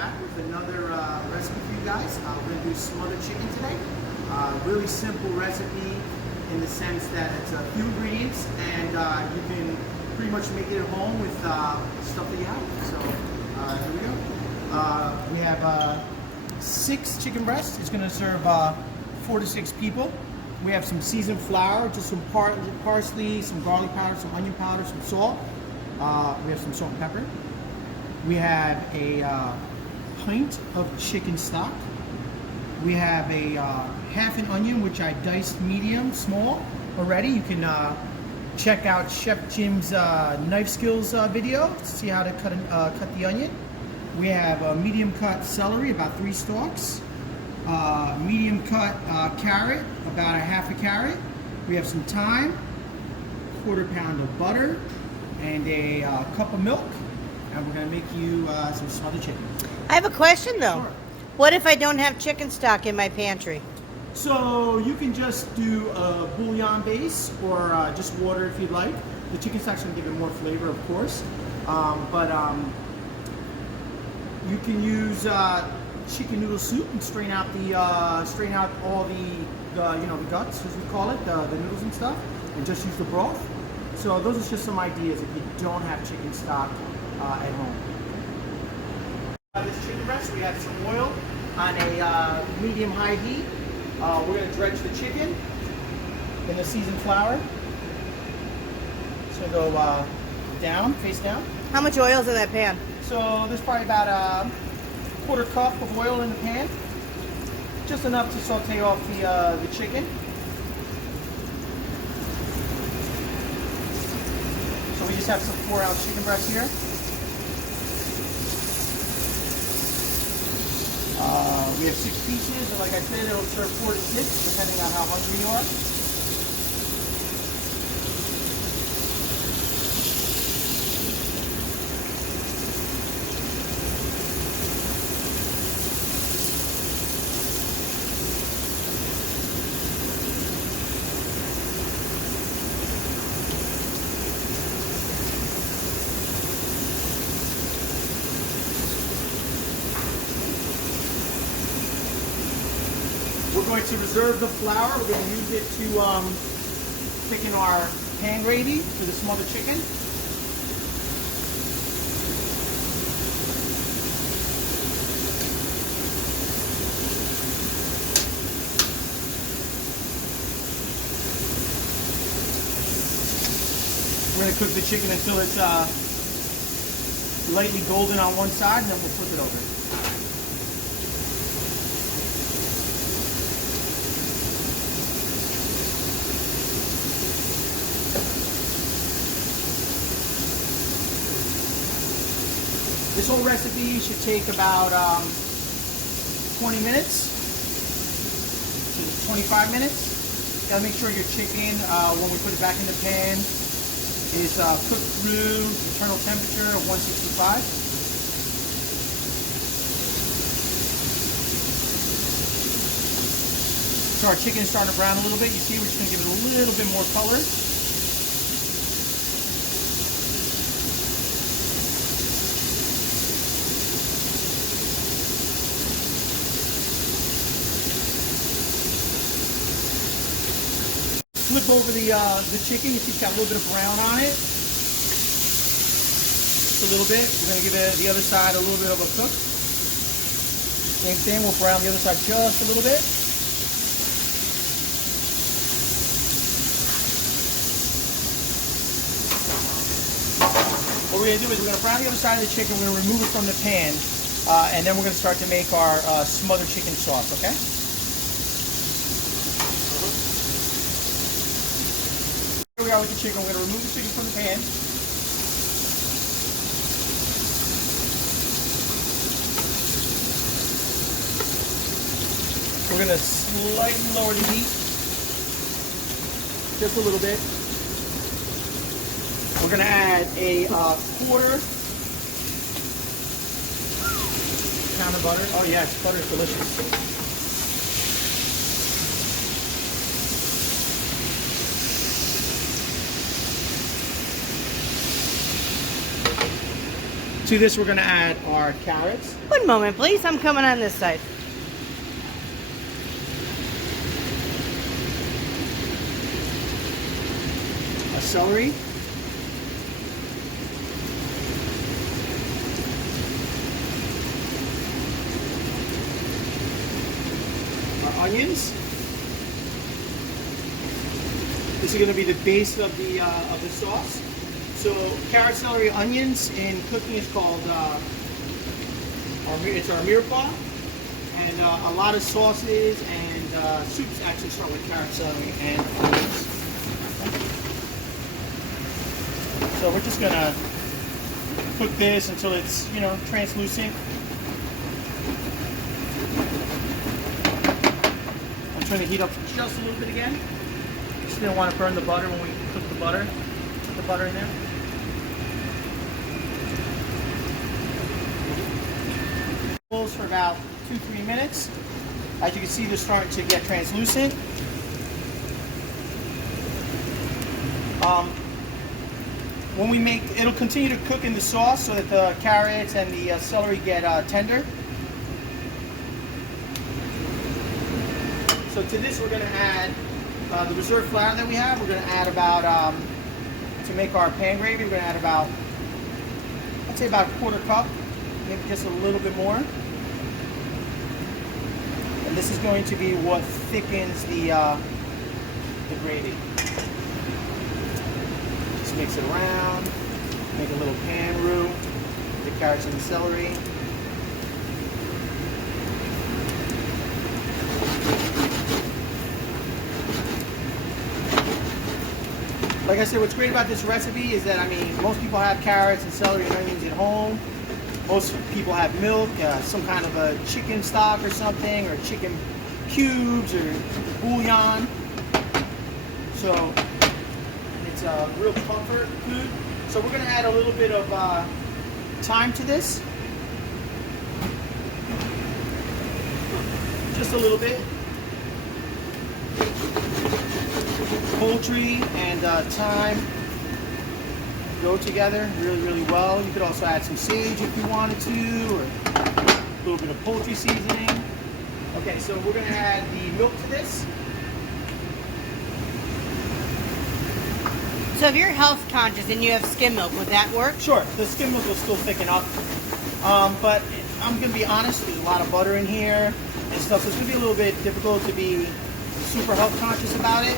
back with another recipe for you guys. We're going to do smothered chicken today. Really simple recipe in the sense that it's a few ingredients and you can pretty much make it at home with stuff that you have. So here we go. We have 6 chicken breasts. It's going to serve 4 to 6 people. We have some seasoned flour, just some parsley, some garlic powder, some onion powder, some salt. We have some salt and pepper. We have a pint of chicken stock. We have a half an onion, which I diced medium, small already. You can check out Chef Jim's knife skills video to see how to cut the onion. We have a medium cut celery, about 3 stalks. Medium cut carrot, about a half a carrot. We have some thyme, 1/4 pound of butter, and a cup of milk. And we're going to make you some smothered chicken. I have a question though. Sure. What if I don't have chicken stock in my pantry? So you can just do a bouillon base or just water if you'd like. The chicken stock's going to give it more flavor, of course. You can use chicken noodle soup and strain out all the guts, as we call it, the noodles and stuff, and just use the broth. So those are just some ideas if you don't have chicken stock at home. This chicken breast, we have some oil on a medium-high heat. We're going to dredge the chicken in the seasoned flour. So go down, face down. How much oil is in that pan? So there's probably about a 1/4 cup of oil in the pan. Just enough to saute off the chicken. So we just have some 4-ounce chicken breast here. We have 6 pieces, and like I said, it'll serve 4 to 6, depending on how hungry you are. We're going to reserve the flour. We're going to use it to thicken our pan gravy for the smothered chicken. We're going to cook the chicken until it's lightly golden on one side, and then we'll flip it over. This whole recipe should take about 20 minutes to 25 minutes. Gotta make sure your chicken, when we put it back in the pan, is cooked through internal temperature of 165. So our chicken is starting to brown a little bit. You see, we're just gonna give it a little bit more color. Flip over the chicken. You see it's got a little bit of brown on it. Just a little bit. We're going to give it the other side a little bit of a cook. Same thing. We'll brown the other side just a little bit. What we're going to do is we're going to brown the other side of the chicken. We're going to remove it from the pan. And then we're going to start to make our smothered chicken sauce, okay? Here we are with the chicken. We're going to remove the chicken from the pan. We're going to slightly lower the heat, just a little bit. We're going to add a 1/4 pound of butter. Oh yes, butter is delicious. To this, we're going to add our carrots. One moment, please. I'm coming on this side. Our celery. Our onions. This is going to be the base of the sauce. So carrot, celery, onions in cooking is called it's our mirepoix, and a lot of sauces and soups actually start with carrot, celery, and onions. So we're just gonna cook this until it's translucent. I'll turn the heat up just a little bit again. Just didn't want to burn the butter when we cook the butter. Put the butter in there. For about 2-3 minutes. As you can see, they're starting to get translucent. When we make, it'll continue to cook in the sauce so that the carrots and the celery get tender. So to this, we're going to add the reserved flour that we have. We're going to add about, to make our pan gravy, we're going to add about, I'd say about a 1/4 cup, maybe just a little bit more. And this is going to be what thickens the gravy. Just mix it around, make a little pan roux, the carrots and the celery. Like I said, what's great about this recipe is that, I mean, most people have carrots and celery and onions at home. Most people have milk, some kind of a chicken stock or something, or chicken cubes or bouillon. So it's a real comfort food. So we're going to add a little bit of thyme to this. Just a little bit. Poultry and thyme go together really, really well. You could also add some sage if you wanted to, or a little bit of poultry seasoning. Okay, so we're going to add the milk to this. So if you're health conscious and you have skim milk, would that work? Sure, the skim milk will still thicken up. But I'm going to be honest, there's a lot of butter in here and stuff, so it's going to be a little bit difficult to be super health conscious about it.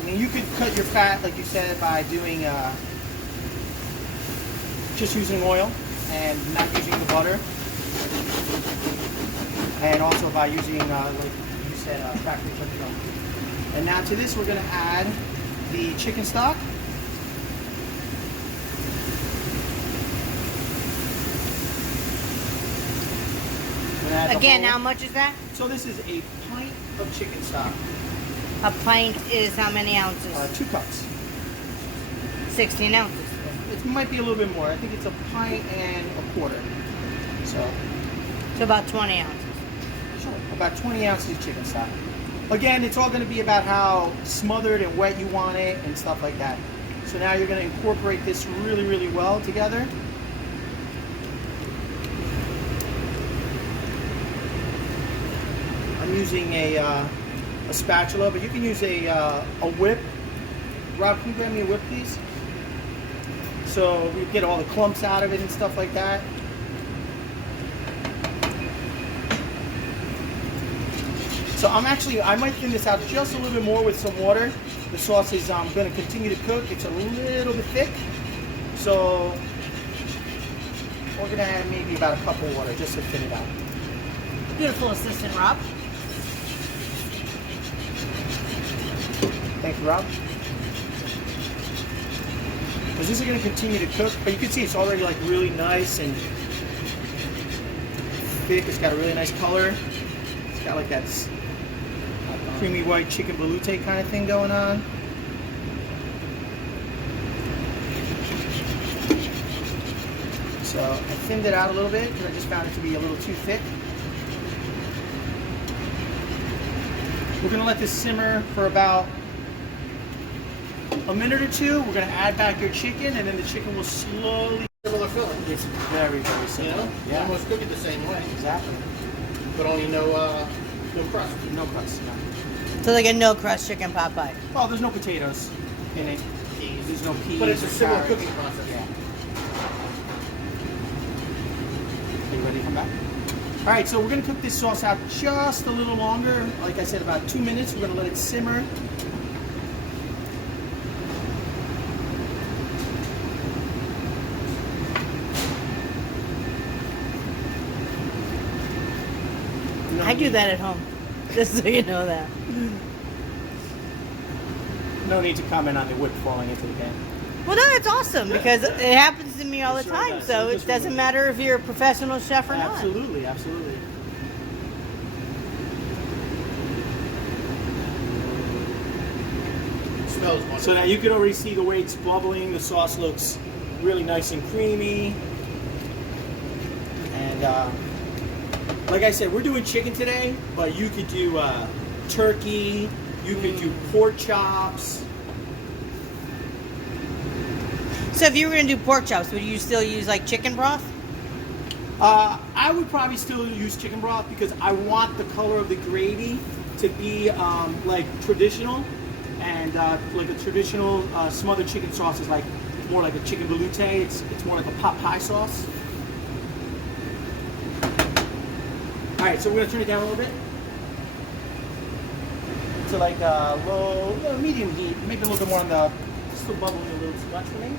I mean, you could cut your fat, like you said, by doing just using oil and not using the butter, and also by using, like you said, factory cooked milk. And now to this, we're going to add the chicken stock. Again, how much is that? So this is a pint of chicken stock. A pint is how many ounces? 2 cups. 16 ounces. It might be a little bit more. I think it's a pint and a quarter. So about 20 ounces. Sure. About 20 ounces of chicken stock. Again, it's all going to be about how smothered and wet you want it and stuff like that. So now you're going to incorporate this really, really well together. I'm using a spatula, but you can use a whip. Rob, can you grab me a whip, please? So we get all the clumps out of it and stuff like that. So I might thin this out just a little bit more with some water. The sauce is going to continue to cook. It's a little bit thick. So we're going to add maybe about a cup of water just to thin it out. Beautiful assistant, Rob. Thank you, Rob. Because this is going to continue to cook, but you can see it's already like really nice and thick. It's got a really nice color. It's got like that creamy white chicken velouté kind of thing going on. So I thinned it out a little bit because I just found it to be a little too thick. We're going to let this simmer for about a minute or two. We're going to add back your chicken, and then the chicken will slowly Similar filling. It's very, very You similar. know, Yeah, almost cook it the same way, exactly. but only no crust. No crust. No. So like a no crust chicken pot pie. Well, there's no potatoes in it. Peas. There's no peas. But it's a or similar carrots. cooking process. Yeah. Are you ready to come back? All right, so we're gonna cook this sauce out just a little longer. Like I said, about 2 minutes. We're gonna let it simmer. I do that at home. Just so you know that. No need to comment on the whip falling into the pan. Well, no, it's awesome because it happens to me all the It sure time. does. So It it just doesn't removes- matter if you're a professional chef or not. Absolutely, absolutely. It smells wonderful. So now you can already see the way it's bubbling. The sauce looks really nice and creamy. And like I said, we're doing chicken today, but you could do turkey. You could do pork chops. So if you were going to do pork chops, would you still use like chicken broth? I would probably still use chicken broth because I want the color of the gravy to be like traditional, and like a traditional smothered chicken sauce is like more like a chicken velouté. It's more like a pot pie sauce. All right, so we're gonna turn it down a little bit to like low, medium heat, maybe a little bit more on the, still bubbling a little too much for me.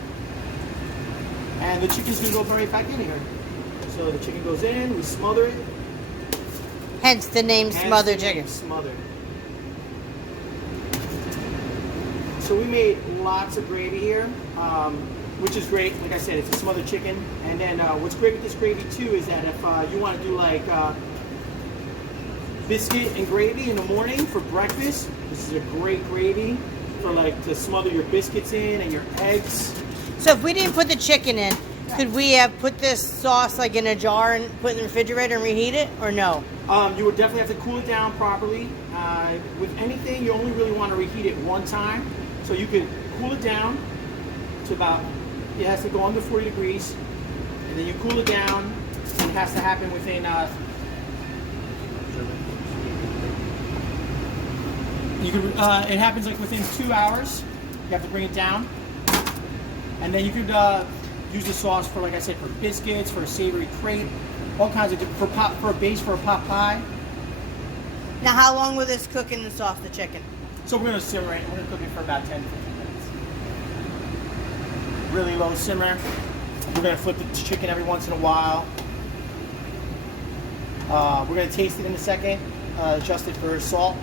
And the chicken's gonna go right back in here. So the chicken goes in, we smother it. Hence the name Hence smothered the name chicken. Smothered. So we made lots of gravy here, which is great. Like I said, it's a smothered chicken. And then what's great with this gravy too is that if you want to do like biscuit and gravy in the morning for breakfast, this is a great gravy for like to smother your biscuits in and your eggs. So if we didn't put the chicken in, could we have put this sauce like in a jar and put it in the refrigerator and reheat it, or no? You would definitely have to cool it down properly. With anything, you only really want to reheat it one time. So you could cool it down to about, it has to go under 40 degrees, and then you cool it down, and it has to happen within, it happens like within 2 hours. You have to bring it down. And then you could use the sauce for, like I said, for biscuits, for a savory crepe, all kinds of for a base for a pot pie. Now, how long will this cook in the sauce, the chicken? So we're gonna simmer it. We're gonna cook it for about 10 to 15 minutes. Really low simmer. We're gonna flip the chicken every once in a while. We're gonna taste it in a second. Adjust it for salt.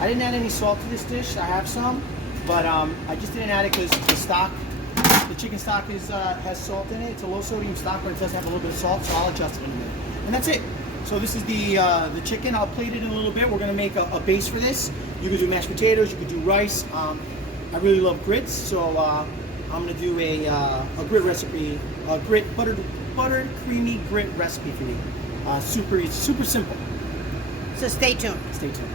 I didn't add any salt to this dish. I have some, but I just didn't add it because the chicken stock has salt in it. It's a low sodium stock, but it does have a little bit of salt, so I'll adjust it in a minute. And that's it. So this is the chicken. I'll plate it in a little bit. We're gonna make a base for this. You could do mashed potatoes. You could do rice. I really love grits, so I'm gonna do a grit recipe, a buttered creamy grit recipe for you. Super simple. So stay tuned. Stay tuned.